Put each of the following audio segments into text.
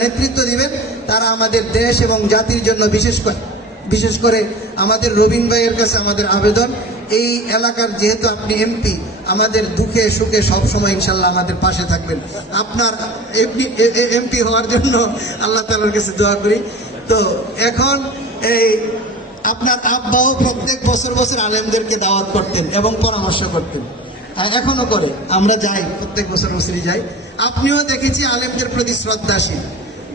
নেতৃত্ব দিবেন, তারা আমাদের দেশ এবং জাতির জন্য বিশেষ করে বিশেষ করে আমাদের রবিন ভাইয়ের কাছে আমাদের আবেদন। এই এলাকার যেহেতু আপনি এমপি আমাদের দুঃখে সুখে সব সময় ইনশাল্লাহ আমাদের পাশে থাকবেন। আপনার এমপি হওয়ার জন্য আল্লাহ তালার কাছে দোয়া করি। তো এখন এই আপনার আব্বাও প্রত্যেক বছর বছর আলেমদেরকে দাওয়াত করতেন এবং পরামর্শ করতেন। আর এখনও করে, আমরা যাই, প্রত্যেক বছর বছরই যাই। আপনিও দেখেছি আলেমদের প্রতি শ্রদ্ধাশীল।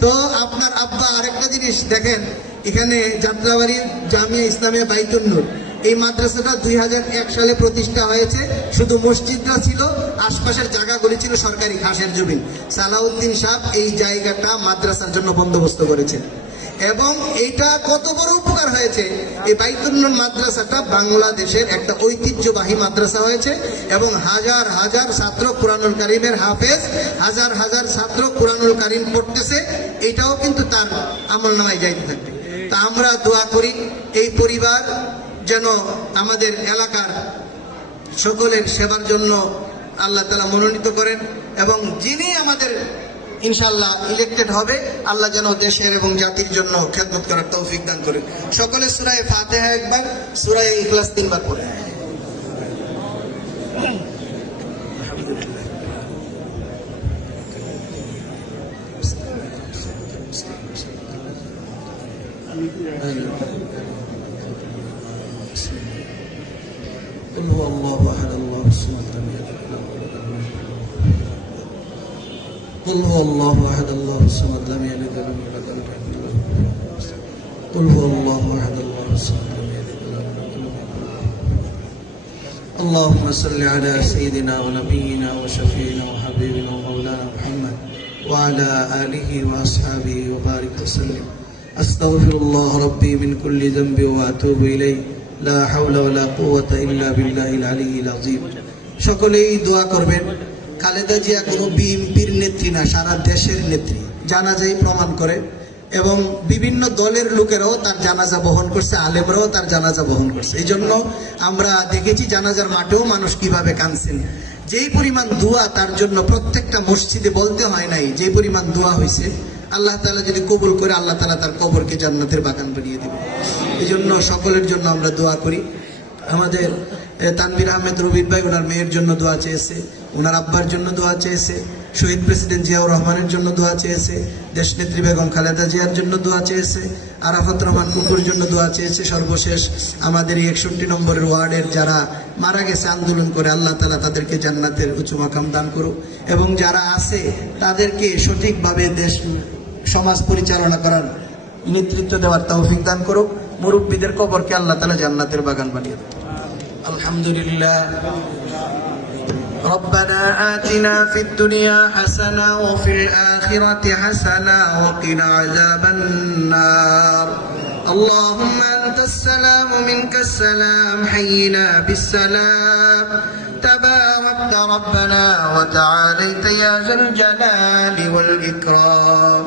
তো আপনার আব্বা আরেকটা জিনিস, দেখেন, এখানে যাত্রাবাড়ির জামিয়া ইসলামিয়া বাইতুন্নুর এই মাদ্রাসাটা দুই হাজার এক সালে প্রতিষ্ঠা হয়েছে। শুধু মসজিদটা ছিল, আশপাশের জায়গাগুলি ছিল সরকারি ঘাসের জমিন সালাউদ্দিন সাহ এই জায়গাটা মাদ্রাসার জন্য বন্দোবস্ত করেছেন। এবং এইটা কত বড় উপকার হয়েছে? এই বাইতুল্নুর মাদ্রাসাটা বাংলাদেশের একটা ঐতিহ্যবাহী মাদ্রাসা হয়েছে এবং হাজার হাজার ছাত্র কোরআনুল কারিমের হাফেজ হাজার হাজার ছাত্র কোরআনুল কারিম পড়তেছে, এটাও কিন্তু তার আমল নামায় যাইতে থাকবে। তা আমরা দোয়া করি, এই পরিবার যেন আমাদের এলাকার সকলের সেবার জন্য আল্লাহ তালা মনোনীত করেন এবং যিনি আমাদের ইনশাল্লাহ ইলেক্টেড হবে আল্লাহ যেন দেশের এবং জাতির জন্য খেদমত করার তৌফিক দান করেন সকলে সুরায় ফাতেহা একবার সুরায় ইখলাস তিনবার পড়ে قل هو الله احد الله الصمد لم يلد ولم يولد ولم يكن له قل هو الله احد الله الصمد لم يلد ولم يولد ولم يكن له كفوا أحد. قل هو الله احد الله الصمد لم يلد ولم يولد ولم يكن له اللهم صل على سيدنا ونبينا وشفينا وحبيبنا ومولانا محمد وعلى اله واصحابه وبارك وسلم استغفر الله ربي من كل ذنب واتوب اليه لا حول ولا قوه الا بالله العلي العظيم সকলেই দোয়া করবেন খালেদা জিয়া কোনো বিএনপির নেত্রী না, সারা দেশের নেত্রী। জানাজাই প্রমাণ করে এবং বিভিন্ন দলের লোকেরাও তার জানাজা বহন করছে, আলেমরাও তার জানাজা বহন করছে। এই জন্য আমরা দেখেছি জানাজার মাঠেও মানুষ কীভাবে কাঁদছেন। যেই পরিমাণ দোয়া তার জন্য প্রত্যেকটা মসজিদে বলতে হয় নাই যে পরিমাণ দোয়া হয়েছে আল্লাহ তালা যদি কবুল করে, আল্লাহ তালা তার কবরকে জান্নাতের বাগান বানিয়ে দেবে। এই জন্য সকলের জন্য আমরা দোয়া করি। আমাদের এ, তানভীর আহমেদ রবিদ ভাই ওনার মেয়ের জন্য দোয়া চেয়েছে ওনার আব্বার জন্য দোয়া চেয়েছে শহীদ প্রেসিডেন্ট জিয়াউর রহমানের জন্য দোয়া চেয়েছে দেশনেত্রী বেগম খালেদা জিয়ার জন্য দোয়া চেয়েছে আরাফাত রহমান কুকুর জন্য দোয়া চেয়েছে সর্বশেষ আমাদের এই একষট্টি নম্বরের ওয়ার্ডের যারা মারা গেছে আন্দোলন করে আল্লাহ তালা তাদেরকে জান্নাতের উঁচু মাকাম দান করুক। এবং যারা আছে তাদেরকে সঠিকভাবে দেশ সমাজ পরিচালনা করার নেতৃত্ব দেওয়ার তৌফিক দান করুক। মুরব্বীদের কবরকে আল্লাহ তালা জান্নাতের বাগান বানিয়ে الحمد لله. ربنا آتنا في الدنيا حسنة وفي الآخرة حسنة وقنا عذاب النار. اللهم أنت السلام منك السلام حينا بالسلام. تباركت ربنا وتعاليت يا ذا الجلال والإكرام.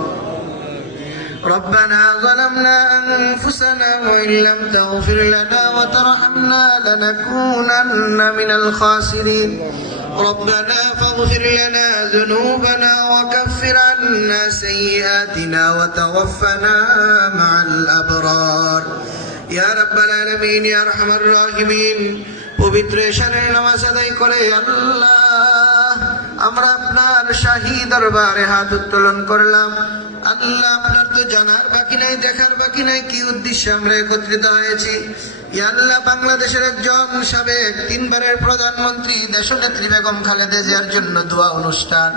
ربنا ظلمنا أنفسنا وإن لم تغفر لنا وترحمنا لنكونن من الخاسرين ربنا فاغفر لنا ذنوبنا وكفر عنا سيئاتنا وتوفنا مع الأبرار يا رب العالمين يا أرحم الراحمين পবিত্র এশারের নামাজ আদায় করে আল্লাহ আমরা আপনার শাহী দরবারে হাত উত্তোলন করলাম আল্লাহ আপনার তো জানার বাকি নাই, দেখার বাকি নাই, কি উদ্দেশ্যে আমরা একত্রিত হয়েছি? ইয়া আল্লাহ বাংলাদেশের একজন সাবেক তিনবারের প্রধানমন্ত্রী, দেশনেত্রী বেগম খালেদা জিয়ার জন্য দোয়া অনুষ্ঠান।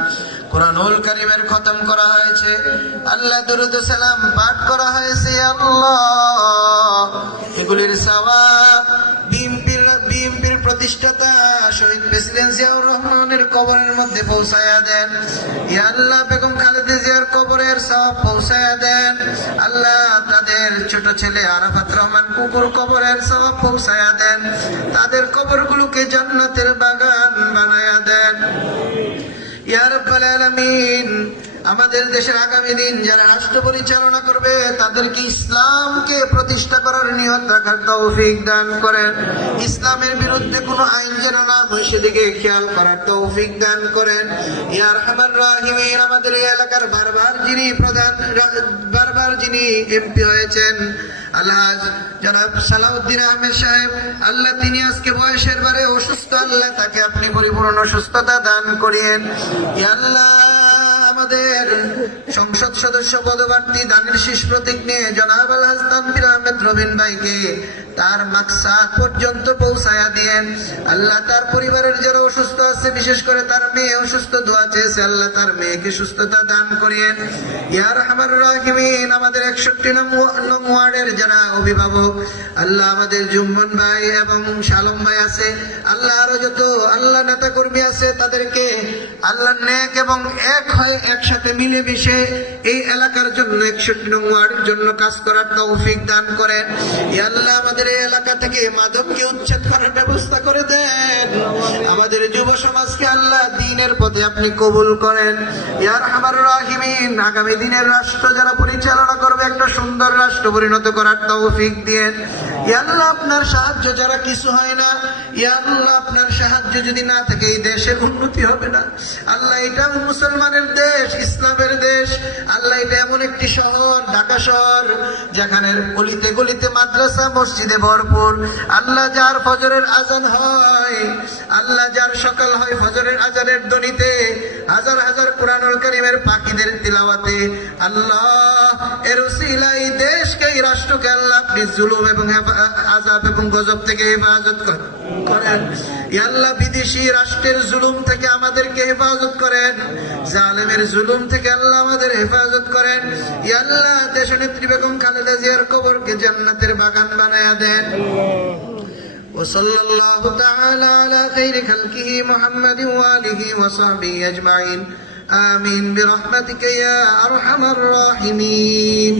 কোরআনুল কারিমের খতম করা হয়েছে। আল্লাহ দরুদ সালাম পাঠ করা হয়েছে আল্লাহ। এগুলির সওয়াব বিএনপির বিএনপির প্রতিষ্ঠাতা শহীদ প্রেসিডেন্ট জিয়াউর রহমানের কবরের মধ্যে পৌঁছায়া দেন। আল্লাহ বেগম সব পৌঁছায় দেন। আল্লাহ তাদের ছোট ছেলে আরাফাত রহমান কুকুর কবরের সব পৌঁছায় দেন। তাদের কবরগুলোকে জান্নাতের বাগান বানায়া দেন। ইয়ার আলামিন আমাদের দেশের আগামী দিন যারা রাষ্ট্র পরিচালনা করবে, তাদেরকে ইসলামকে প্রতিষ্ঠা করার নিয়ত রাখার তৌফিক দান করেন। ইসলামের বিরুদ্ধে কোনো আইন যেন না হয়, সেদিকে খেয়াল করার তৌফিক দান করেন। ইয়ার হামার আমাদের এই এলাকার বারবার যিনি প্রধান, বারবার যিনি এমপি হয়েছেন আল্লাহ জনাব সালাউদ্দিন আহমেদ সাহেব, আল্লাহ তিনি আজকে বয়সের বারে অসুস্থ, আল্লাহ তাকে আপনি পরিপূর্ণ সুস্থতা দান করিয়েন। আল্লাহ আমাদের সংসদ সদস্য পদপ্রার্থী দানের শীষ প্রতীক নিয়ে জনাব আল হাসান ভাইকে তার মাকসাদ পর্যন্ত পৌঁছায়া দিয়েন। আল্লাহ তার পরিবারের যারা অসুস্থ আছে, বিশেষ করে তার মেয়ে অসুস্থ দোয়া চেয়েছে, আল্লাহ তার মেয়েকে সুস্থতা দান করিয়েন। ইয়ার হামার রাহিমিন, আমাদের একষট্টি নং ওয়ার্ডের যারা অভিভাবক, আল্লাহ আমাদের জুম্মন ভাই এবং শালম ভাই আছে, আল্লাহ আরও যত আল্লাহ নেতা কর্মী আছে, তাদেরকে আল্লাহ নেক এবং এক হয়ে একসাথে মিলে মিশে এই এলাকার জন্য একষট্টি নং ওয়ার্ডের জন্য কাজ করার তৌফিক দান করেন। আল্লাহ আমাদের এই এলাকা থেকে মাধবকে উচ্ছেদ করার ব্যবস্থা করে দেন। আমাদের যুব সমাজকে আল্লাহ দিনের পথে আপনি কবুল করেন। ইয়ার আমার রাহিমিন, আগামী দিনের রাষ্ট্র যারা পরিচালনা করবে, একটা সুন্দর রাষ্ট্র পরিণত করার তৌফিক দিয়েন। ইয়া আল্লাহ আপনার সাহায্য যারা কিছু হয় না। ইয়া আল্লাহ আপনার সাহায্য যদি না থাকে, এই দেশের উন্নতি হবে না। আল্লাহ এটা মুসলমানের দেশ, ইসলামের দেশ। আল্লাহ এটা এমন একটি শহর, ঢাকা শহর, যেখানে গলিতে গলিতে মাদ্রাসা, মসজিদে ভরপুর। আল্লাহ যার ফজরের আজান হয়, আল্লাহ যার সকাল হয় ফজরের আজানের ধ্বনিতে, হাজার হাজার কোরআনুল করিমের পাখিদের তিলাওয়াতে। আল্লাহ এর দেশকে এই রাষ্ট্রকে আল্লাহ আপনি জুলুম এবং হেফা- আজাব এবং গজব থেকে হেফাজত করেন করেন ইয়া আল্লাহ বিদেশি রাষ্ট্রের জুলুম থেকে আমাদেরকে হেফাজত করেন জালেমের জুলুম থেকে আল্লাহ আমাদের হেফাজত করেন ইয়া আল্লাহ দেশনেত্রী বেগম খালেদা জিয়ার কবরকে জান্নাতের বাগান বানায়া দেন وصلى الله تعالى على خير خلقه محمد وآله وصحبه أجمعين آمين برحمتك يا أرحم الراحمين